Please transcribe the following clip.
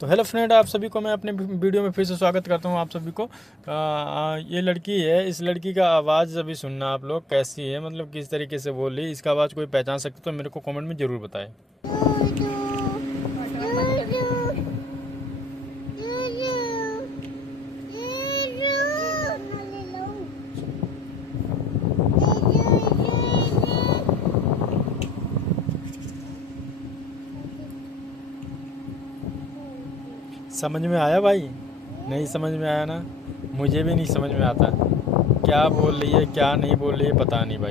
तो hello friend, आप सभी को मैं अपने वीडियो में फिर से स्वागत करता हूं। आप सभी को ये लड़की है, इस लड़की का आवाज़ अभी सुनना आप लोग कैसी है, मतलब किस तरीके से बोल रही है। इसका आवाज़ कोई पहचान सकते तो मेरे को कमेंट में ज़रूर बताएं। समझ में आया भाई? नहीं समझ में आया ना? मुझे भी नहीं समझ में आता क्या बोल रही है क्या नहीं बोल रही है, पता नहीं भाई।